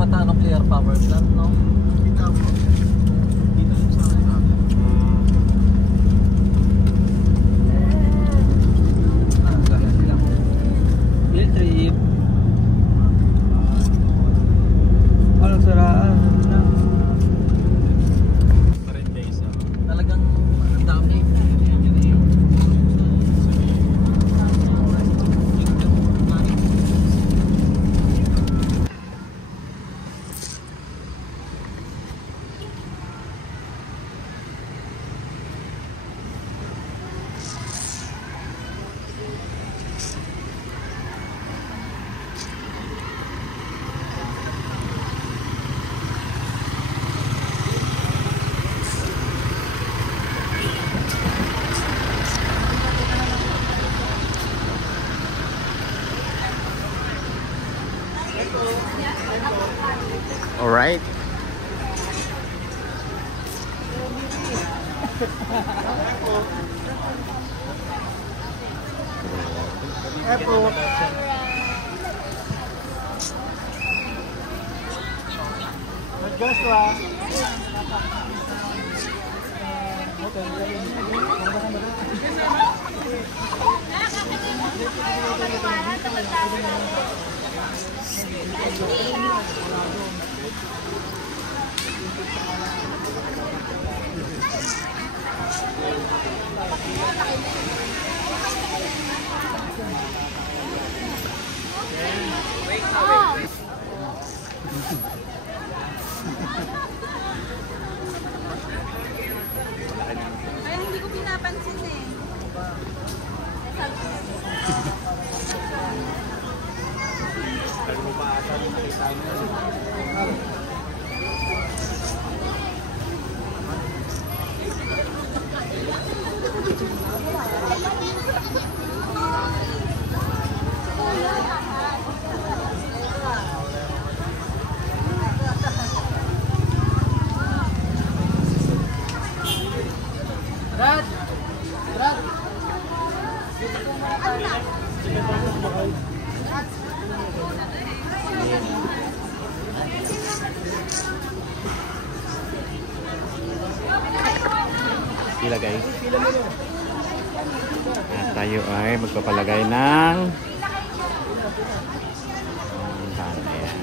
Bata Nuclear Power Plant, no? Dito sa Field trip. Ano saraan? Talagang ang dami. All right. airport. Joshua. Ay, hindi ko pinapansin eh. Sila guys. At tayo ay magpapalagay ng ayan.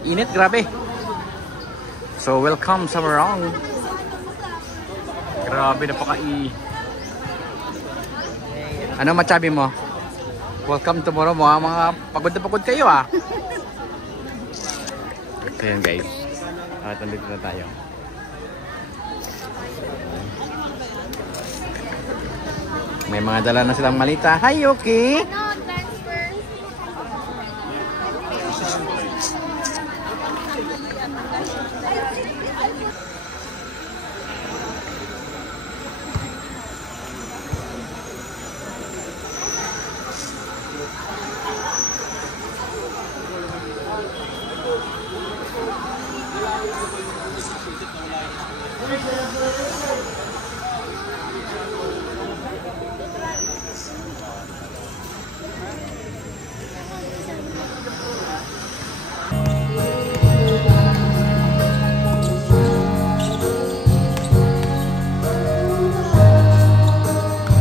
Init, grabe. So welcome sa Morong. Grabe, Ano masabi mo? Welcome to Morong. Mga pagod na pagod kayo ah. So yan guys. At nandito na tayo. May mga dala na silang malita. Hi, Yuki! No, transfer.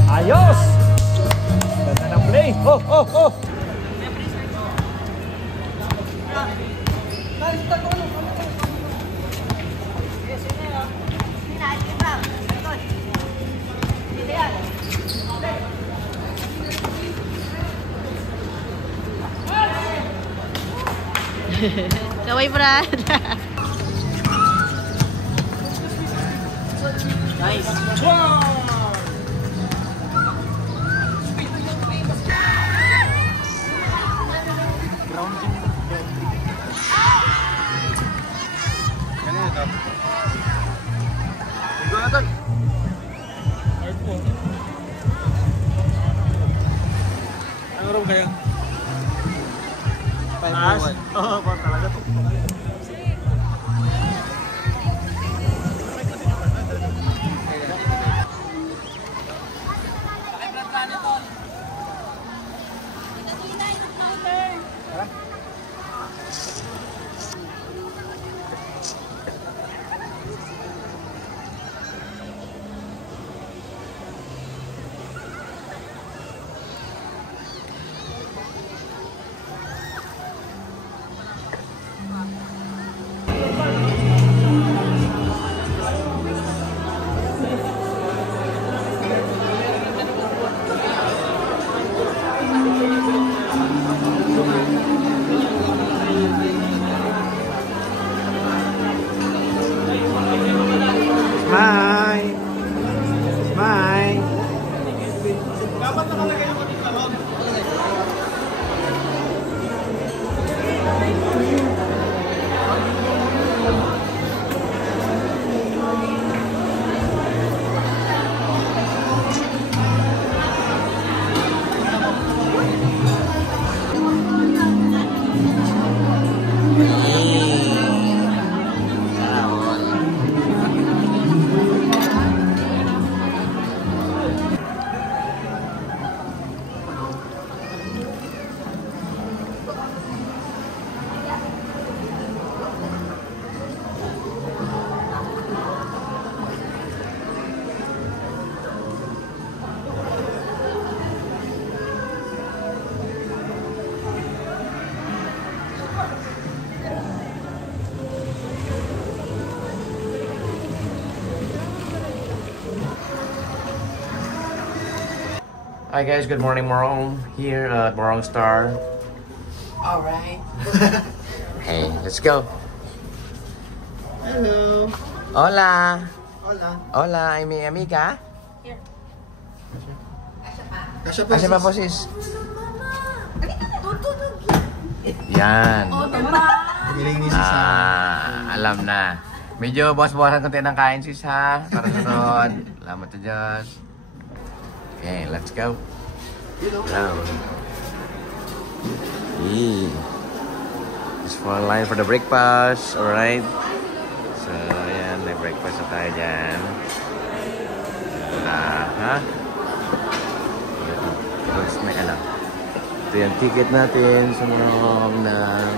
Ayos! Ganda ng play. Oh, oh, oh! Kaway, Brad. Nice. Wow! Ano kaya? Taas? Oo, talaga to. Hi guys, good morning Morong. Here at Morong Star. Alright. Hey, let's go. Hello. Hola. Hola. Hola, ay mi amiga. Kasya po. Asa pa po sis? Tutunog. Yan. O, diba? Galing ni Sis. Alam na. Medyo buwas-buwasan konti ng kain sis ha. Para sunod. Salamat sa Diyos. Okay, let's go. Hello. Just for line for the breakfast. Alright. So, yan. May breakfast na tayo dyan. Ha? Tapos may alam. Ito yung ticket natin sa loob ng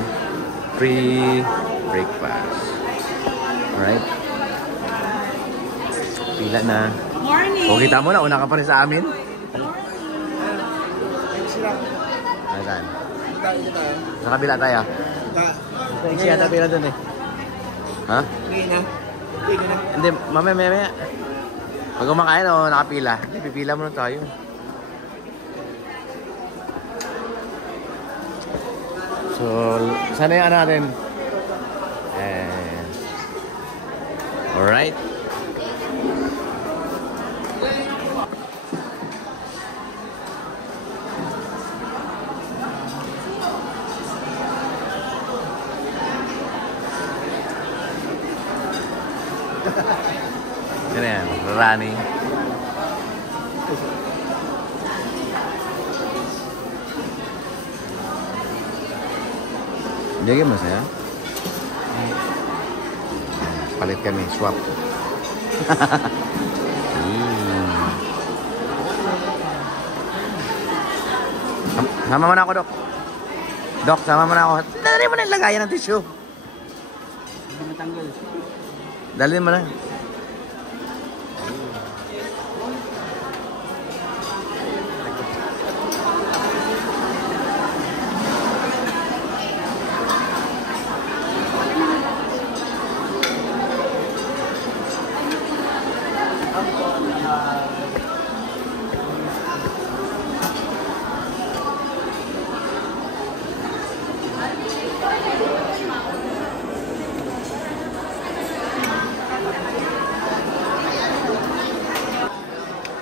free breakfast. Alright. Pila na. Morning. O, kita mo na. Una ka pa rin sa amin. Ayan. Sa kabila tayo. Kasi yata pila dun eh. Ha? Hindi, mamaya. Pag kumakain o nakapila, pipila muna tayo. So, sana yung ano natin? Alright. Yan yan, running. Jadi mas ya. Palit kami, swap. Sama mo na ako, Dok. Dok, sama mo na ako. Dali mo na yung lagayan ng tissue. Hindi matanggal. Dali mo na.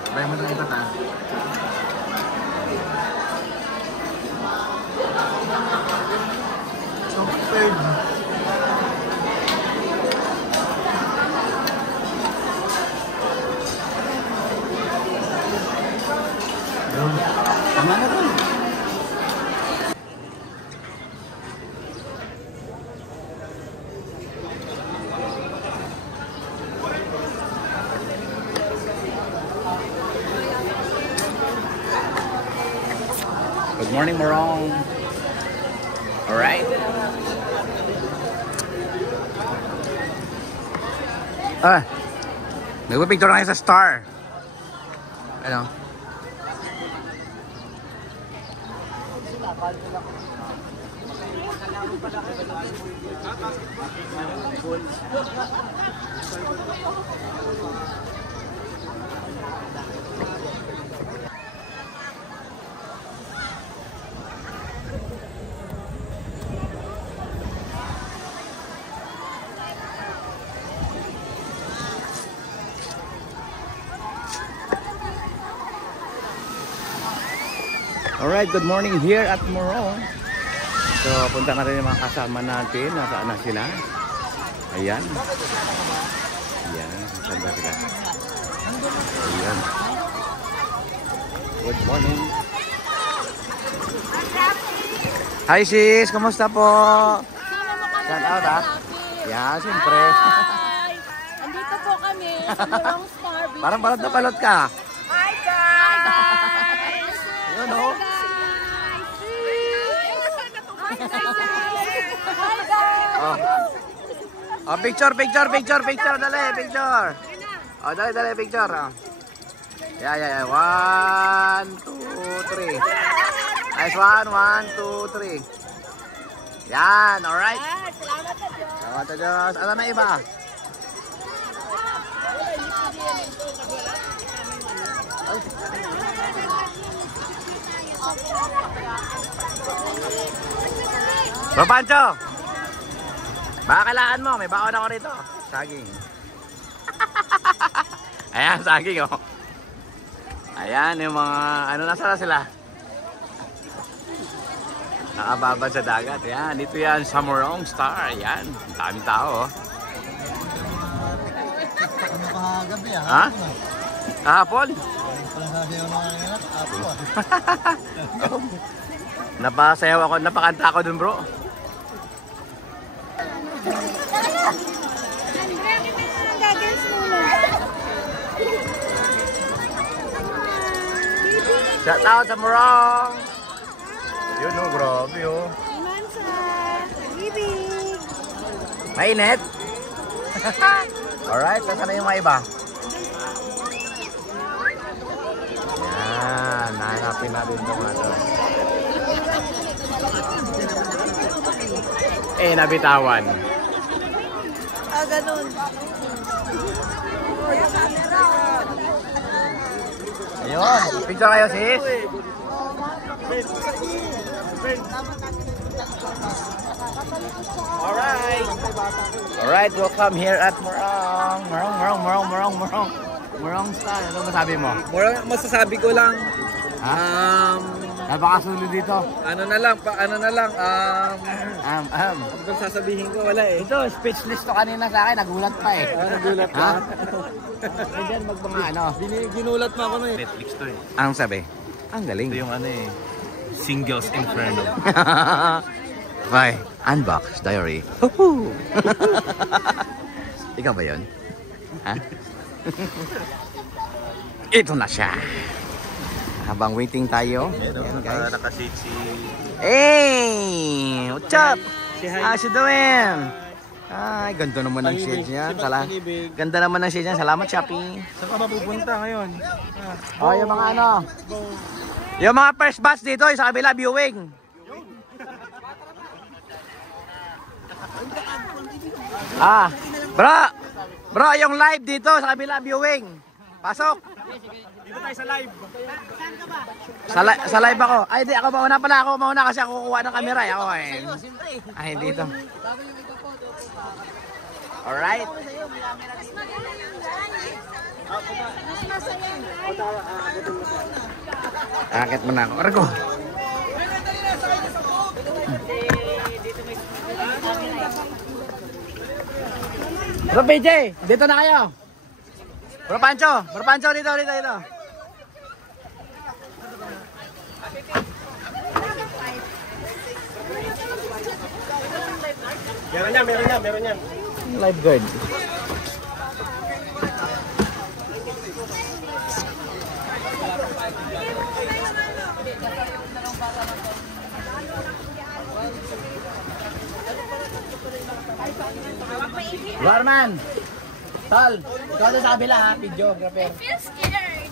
Sabay mo na iba ta. Tama na to. Good morning, Morong. Alright. Nagpipicture lang kayo sa star. Ano? Alright, good morning here at Morong. So, punta na rin yung mga kasama natin. Nasaan na sila? Ayan. Ayan, saan ba sila? Ayan. Good morning. Hi sis, kumusta po? Shout out ha? Yeah, siyempre. Hi! Andito po kami sa Morong Star. Parang balot na balot ka. Hi guys! Yun o. Oh, picture, dali, picture. Oh, dali, picture. Oh. Yeah. 1, 2, 3. Nice one, 1, 2, 3. Yan, alright. Salamat sa Diyos. Ano na iba? Ay. Bro Pancho! Baka kailangan mo, may baon ako rito. Saging. Ayan, saging oh. Ayan, yung mga, ano, nasa na sila? Nakababad sa dagat. Ayan, dito yan sa Morong Star. Ayan, daming tao oh. Ano kahagabi ah? Ha? Kahapon? Napasayaw ako, napakanta ako dun bro. Shout out sa Morong! Yun oh, grabe oh. Mainit? Alright, saan na yung mga iba? Yan, nahanapin natin ito mga to. Eh, nabitawan. Ah, ganun. Ayun, picture kayo sis. Alright, welcome here at Morong. Morong Star. Ano masabi mo? Masasabi ko lang, Napakasulod dito. ano na lang, ano sasabihin ko, wala eh. Ito, speechless to kanina sa akin. Nagulat pa eh. Nagulat Ha? Diyan magmanga ano. Ginulat mo ako na eh. Netflix to eh. Anong sabi? Ang galing. Ito yung ano eh. Singles Inferno. Bye. Unbox Diary. Ikaw ba yun? Ha? Ito na siya. Habang waiting tayo. Ayan, guys. Nakasit si... Hey! What's up? How's you doing? Ay, ganda naman ng shades niya. Ganda naman ng shades niya. Salamat, Shopee. Saan ka ba pupunta ngayon? Oh, yung mga ano. Yung mga first batch dito, yung sa kabila, viewing. Bro, yung live dito sa kabila, viewing. Pasok. Dito tayo sa live. Sa live ako. Ay, di, ako mauna pala. Ako mauna kasi ako kukuha ng camera. Ako eh. Ay, dito. Alright. Akit mo na ako. Argo. Bro PJ, dito na kayo. Bro Pancho, dito. Meron yan. Lifeguard. Warman! Tal! Ikaw doon sa kabila ha, videographer. I feel scared.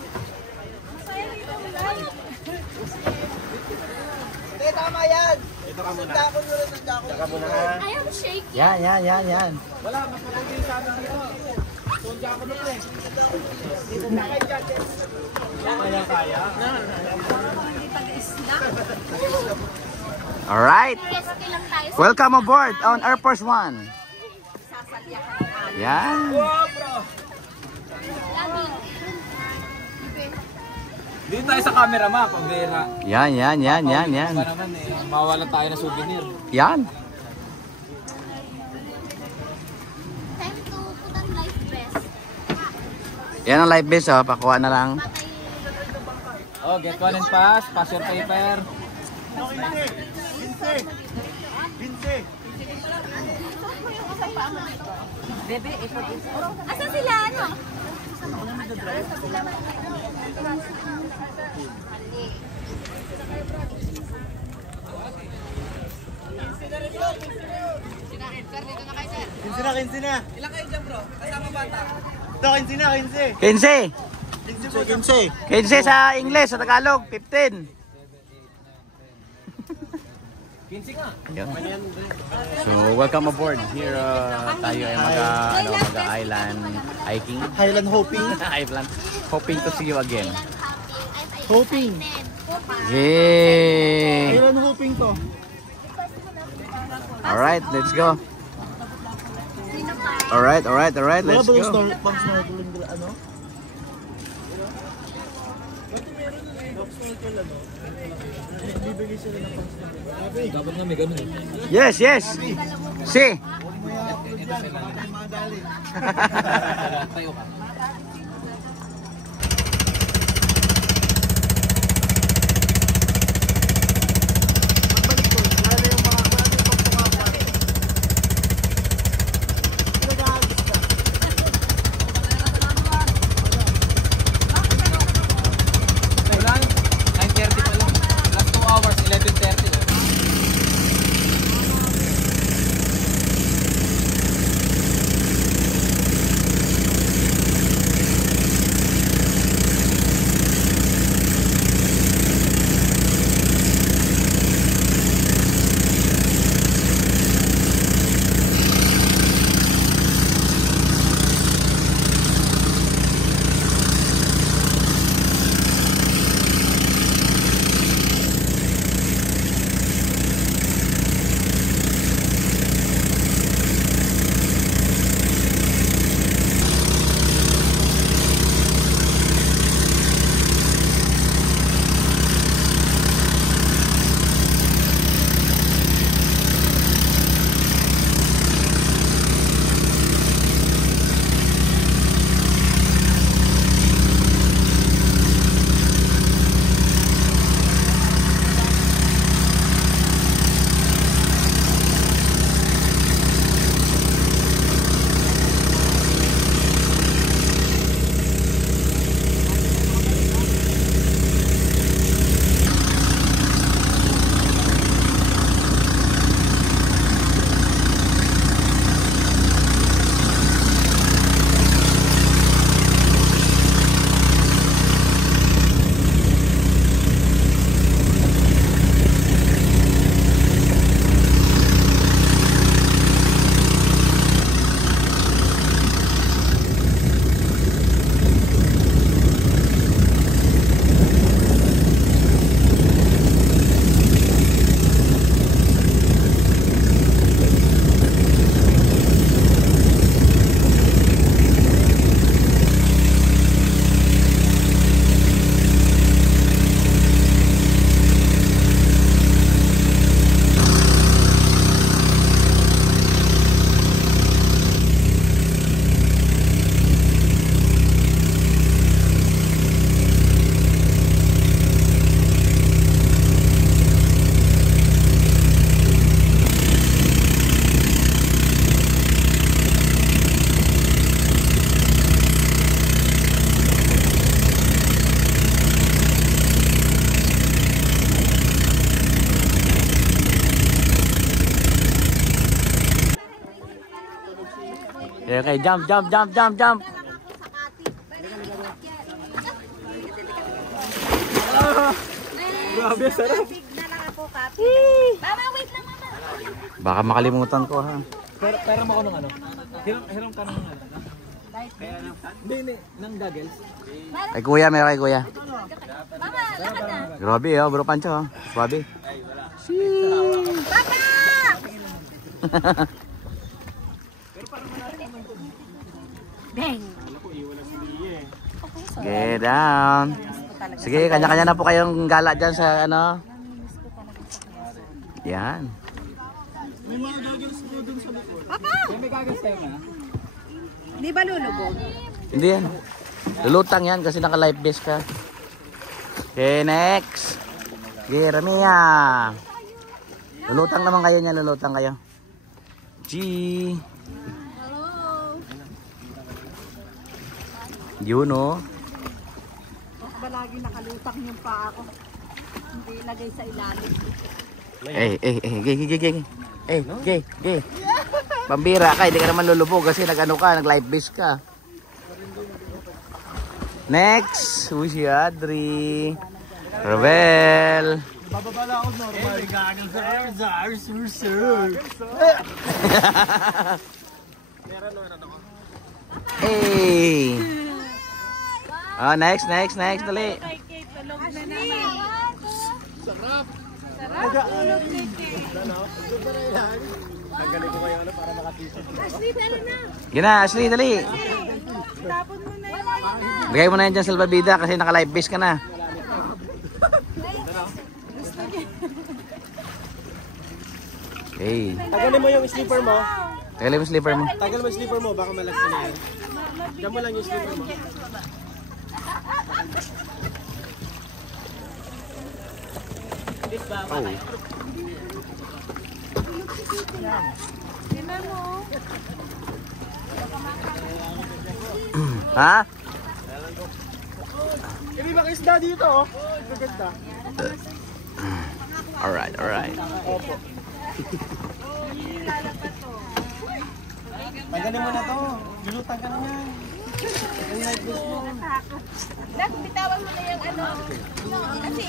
Tama yan. Ito ka muna. I am shaking. Yan. Wala, mas maganda yung sabi dito. Tunja ako nun eh. Kaya. Alright. Rescue lang tayo. Welcome aboard on Air Force One. Yan. Dito tayo sa camera ma, pambira. Yan. Ba naman eh, mawala tayo na souvenir. Yan. Time to put on life vest. Yan ang life vest oh, pakuha na lang. Oh, get one and pass your paper. Bebe, asan sila ano? Asan sila? Kinsi na. Ilan kayo dyan bro? Kasama bata? Ito, kinsi na. 15 sa English, sa Tagalog, 15. 15 nga. So, welcome aboard. Here tayo ay mag-island hiking. Highland Hopping. Island. Hoping to see you again. Hoping. Yay! Ilan hoping to? Alright, let's go. Alright, let's go. Pang snorkeling ano? Dapat nga may ganun eh. Yes. Si. Tayo ka. Okay, jump. Grabe, sarap. Big na lang ako, Kapi. Mama, wait lang, mama. Baka makalimutan ko ha. Pero mo ko ng ano? Hiram ka ng ano? Hindi, ng goggles. Kay kuya, meron kay kuya. Mama, lakad na. Grabe bro Pancho ha. Swabe. Papa! Bang! Get down. Sige, kanya-kanya na po kayong gala dyan sa ano. Yan. Papa! May goggles tayo na? Di ba lulubog? Hindi yan. Lulutang yan kasi naka-life vest ka. Okay, next. Okay, Ramia. Lulutang naman kayo niya, lulutang kayo. G. Hello! Yun o. Bakit ba lagi nakalutang yung paa ko? Hindi ilagay sa ilalim. Gay. Pambira ka, hindi ka naman lulubog kasi nag-ano ka, nag-life vest ka. Next, uy si Adri. Rebel. Bababala ako normal. Hey. Oh, next, dali. Tulog na naman. Tanggalin ko kayo ano para makasisi. Gina, Ashley, dali. Tapon mo na yun. Bigay mo na yan dyan sa salbabida kasi naka-live base ka na. Okay. Tagalin mo yung slipper mo. Tagalin mo yung slipper mo. Tagal mo yung slipper mo, baka malagyan na yan. Diyan mo lang yung slipper mo. Oh. Tingnan mo. Ha? Hindi ba isda dito oh? Gaganda. Alright, alright. Opo. Tagalin mo na to. Lulutan ka na yan. Nak, bitawan mo na yung ano. Kasi,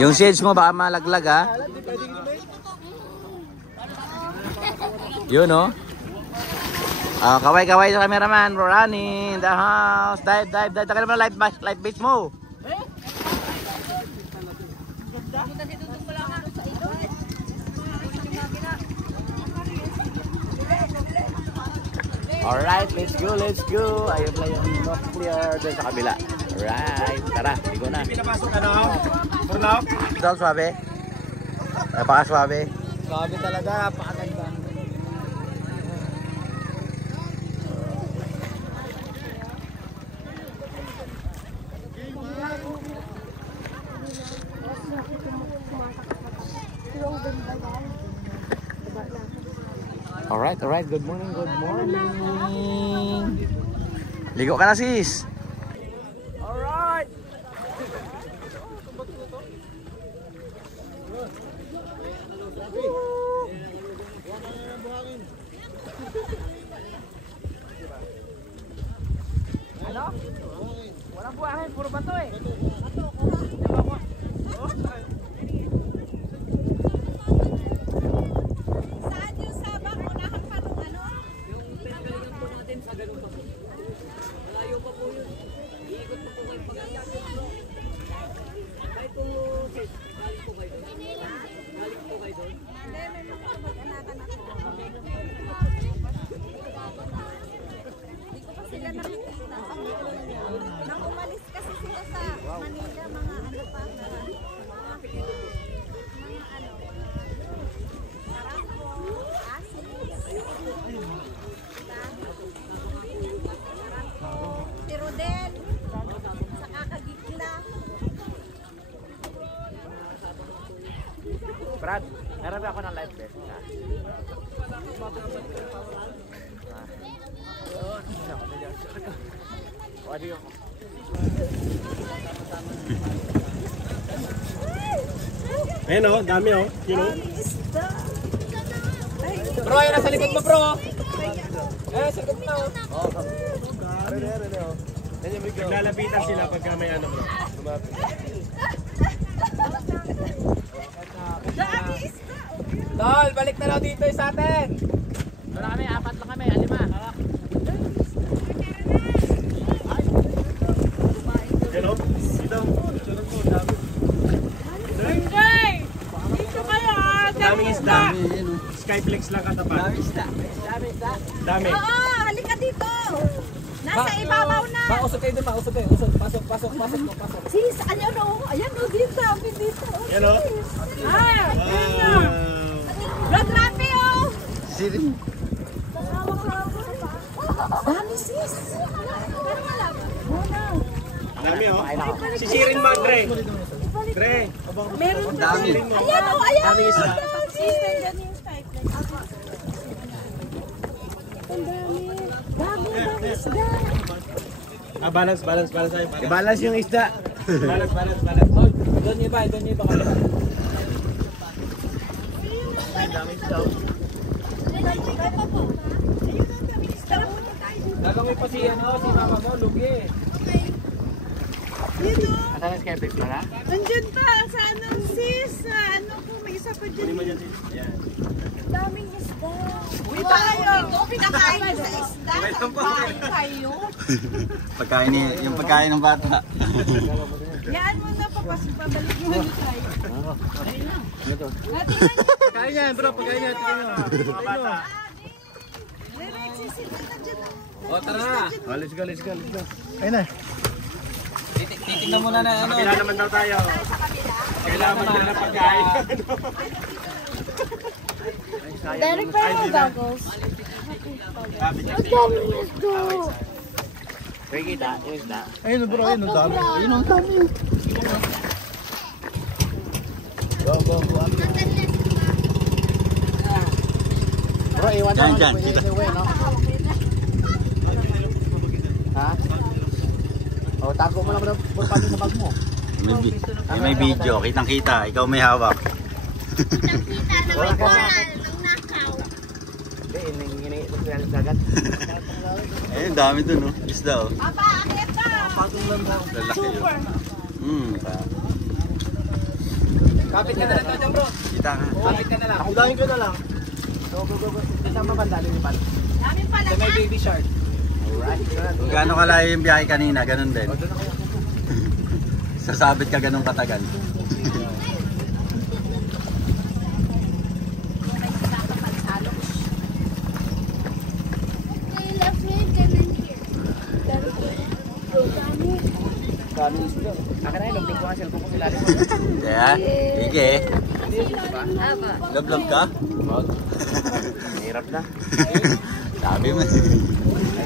Yung shades mo baka malaglag ha. Yun oh. Kaway-kaway sa cameraman. We're running in the house. Dive, dive, dive. Tagal mo na live base mo. Alright, let's go, let's go. Ayun lang yung not clear doon sa kabila. Alright, tara, ligo na. Pinapasok ano? Burlaw? Ito, swabe. Napaka-swabe. Grabe talaga, napakaganda. Alright, alright. Good morning, good morning. Ligo ka na, sis. Alright! Ano? Walang buhahin, puro bato eh. saan yung sabak? Unahan pa nung ano? Yung pinanggalingan po natin sa ganun pa po. Malayo pa po yun. Iikot po po kayo pag-akyat. Kahit po sis, galing po kayo doon. Galing po kayo doon. Hindi, may mga mag-anakan ako. Hindi ko pa sila nakikita. Nang umalis kasi sila sa Manila, mga ano pa. Mga ano. Sarangko, asis. Si Rodel. Sa kakagigla. Brad, meron ba ako ng live vest? Ayan oh, dami oh. You know? Bro, ayun nasa likod mo bro. Eh, sa likod mo. Naglalapitan sila pagka may ano bro. Lumapit. Tol, balik na lang dito sa atin. Wala kami, apat lang kami, 5. You know? Dito. Sunod mo, dami. Dito kayo ah! Daming isda. Skyflex lang katapat. Dami isda. Dami. Oo, halika dito! Nasa ibabaw na! Mausok kayo din, mausok kayo. Usok, pasok. Sis, ayan o! Ayan o, dito! Dami dito! Yan oh. Ah! Wow. Blood Rapi o! Siri. Dami sis! Pero wala ba? Muna! Dami oh. Sisirin mo, Dre. Dre. Meron pa! Dami. Ayan o! Ayan! Daming isda. Sis, nandyan yung skyflex. Ang dami! Dami isda! Balance tayo. Balance. I-balance yung isda. Balance. Tol, doon niyo ba kayo? Lalangay pa si mama mo, lugi. Dito! Asan ang skeptic na na? Andyan pa! Sa ano sis? Sa ano ko? May isa pa dyan. Daming isda. Uy, tayo! Ito, pinakain ko sa isda. Kain kayo. Yung pagkain ng bata. Yan mo na, papasok, babalik mo yung tayo. Pagkain yan, bro. Pagkain yan. Mga bata. O, tara na. Let's go. Ayun na. Titignan muna na ano. Kapila naman daw tayo. Kailangan din na pagkain. Derek, paano mo goggles? Ang dami isda. Ayun bro, ayun ang dami. Ayun ang dami. Go. Bro, iwan na. Dyan. Ha? O, tago mo naman ang pagpano sa bag mo. May video, kitang-kita. Ikaw may hawak. Kita na may koral ng nakaw. Hindi, hinihingi ito sa dagat. Ayun, dami dun, oh. Isda, oh. Papa, akit ka. Lalaki yun. Kapit ka na lang dyan, bro. Kita ka. Kapit ka na lang. Udahin ko na lang. Go. Kasama ba dali ni Pan? Dami pala Sa may baby shark. Alright. Kung gaano kalayo yung biyahe kanina, ganun din. Sasabit ka ganun katagal. Akin na yun, lublig ko ang cellphone ko sila. Kaya, sige. Love ka? Hirap na. Sabi mo.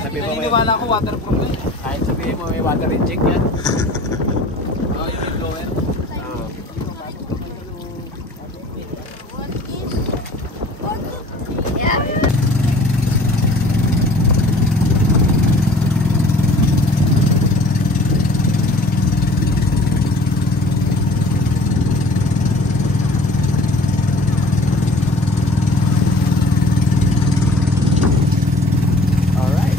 Sabi mo may, Naniniwala ko waterproof na yun. kahit sabihin mo may water inject yan. Oh, yung blower. Alright.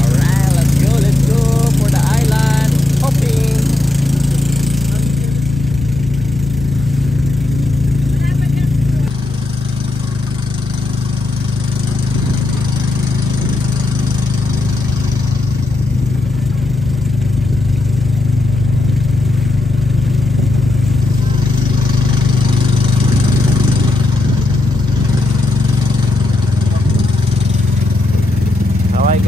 Alright, let's go for the island hopping. Kaway.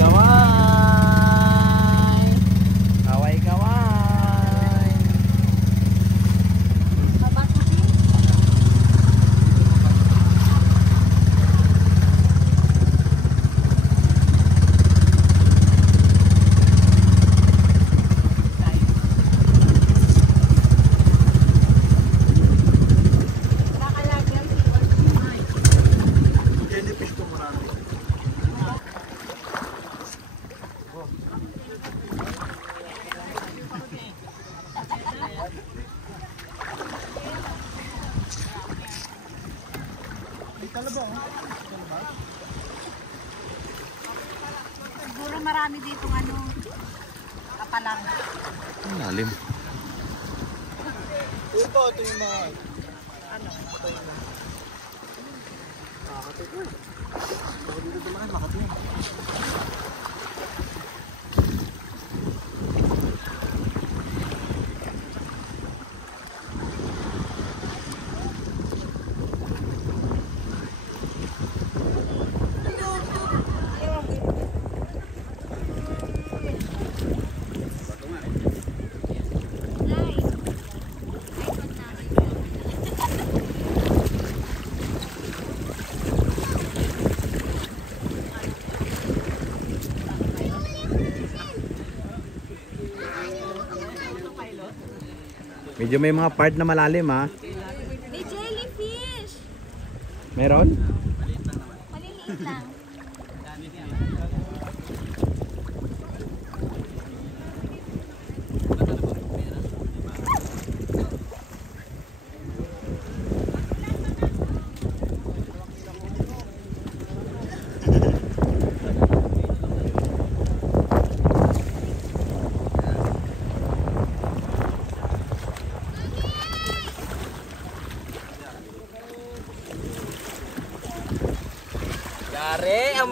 Siguro marami dito ano, kapalang. Lalim. Ito yung mga... Medyo may mga part na malalim ha. May jellyfish. Meron? Maliliit lang.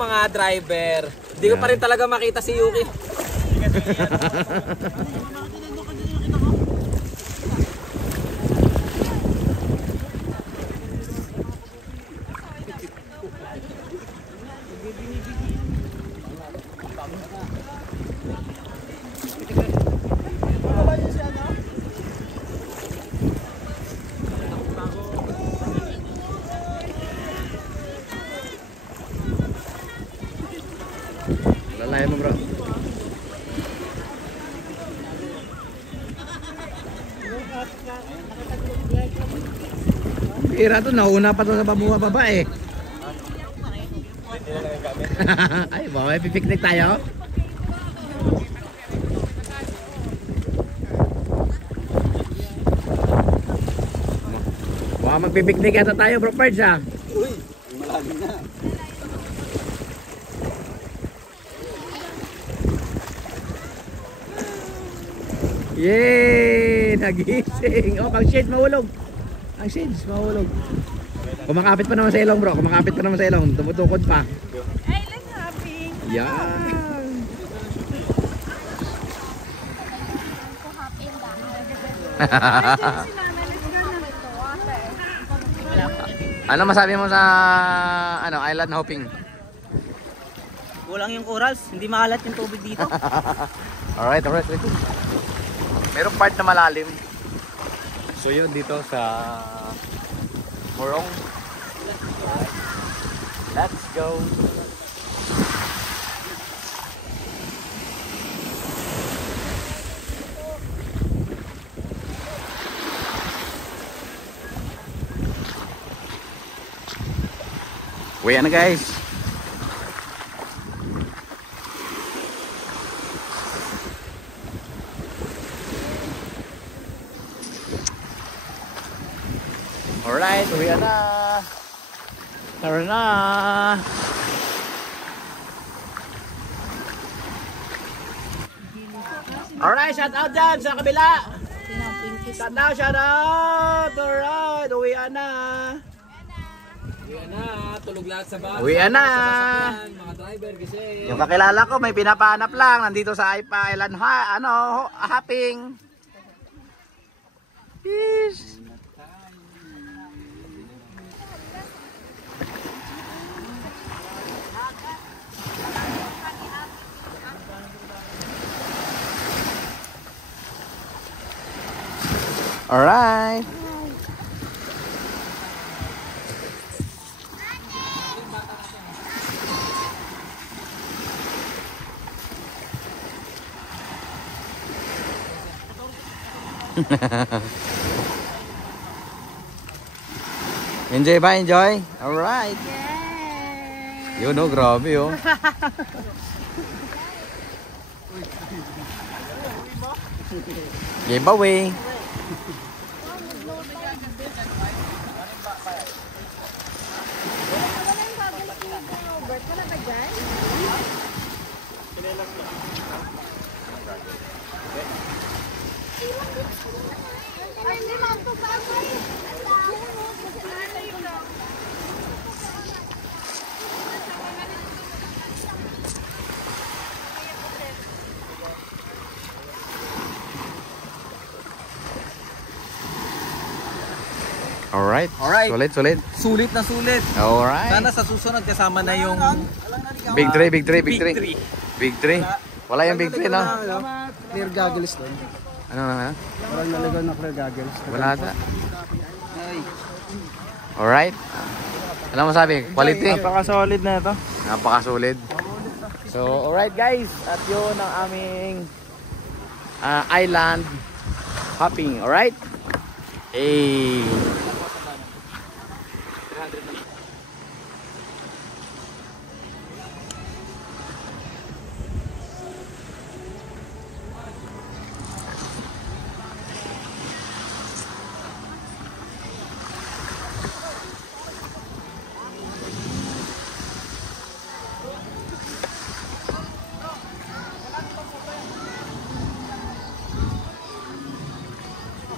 mga driver. Hindi ko pa rin talaga makita si Yuki. Lalay mo bro. Pira to, nauna pa to sa baba eh. Ay, baka may pipiknik tayo. Baka magpipiknik yata tayo bro Pards ha. Uy, malalim na. Yay! Nagising! Oh, ang shades mahulog. Ang shades mahulog. Kumakapit pa naman sa ilong bro. Kumakapit pa naman sa ilong. Tumutukod pa. Ay, let's happy. Yan! Ano masabi mo sa island hopping? Kulang yung corals, hindi maalat yung tubig dito. Alright. Merong part na malalim. So yun dito sa Morong. Let's go. Uwi na guys. Alright, uwi na. Tara na. Alright, shout out dyan sa kabila. Shout out. Alright, uwi na. Uwi na, tulog lahat sa bahay. Uwi na. Mga driver kasi. Yung kakilala ko may pinapahanap lang nandito sa Aipa Island hopping. Peace. All right. Enjoy ba? Enjoy? Alright. Yay! Yun o, grabe o. Giveaway. Alright. Alright. Sulit. Sulit na sulit. Alright. Sana sa susunod kasama na yung Big three. Big three. Wala yung big three, no? Clear goggles doon. Ano na? Walang nalagay na clear goggles. Wala ata. Alright. Ano masabi? Quality? Napaka-solid na ito. Napakasulit. So, alright guys. At yun ang aming island hopping. Alright? Hey.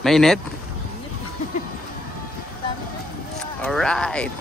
Mainit? Alright.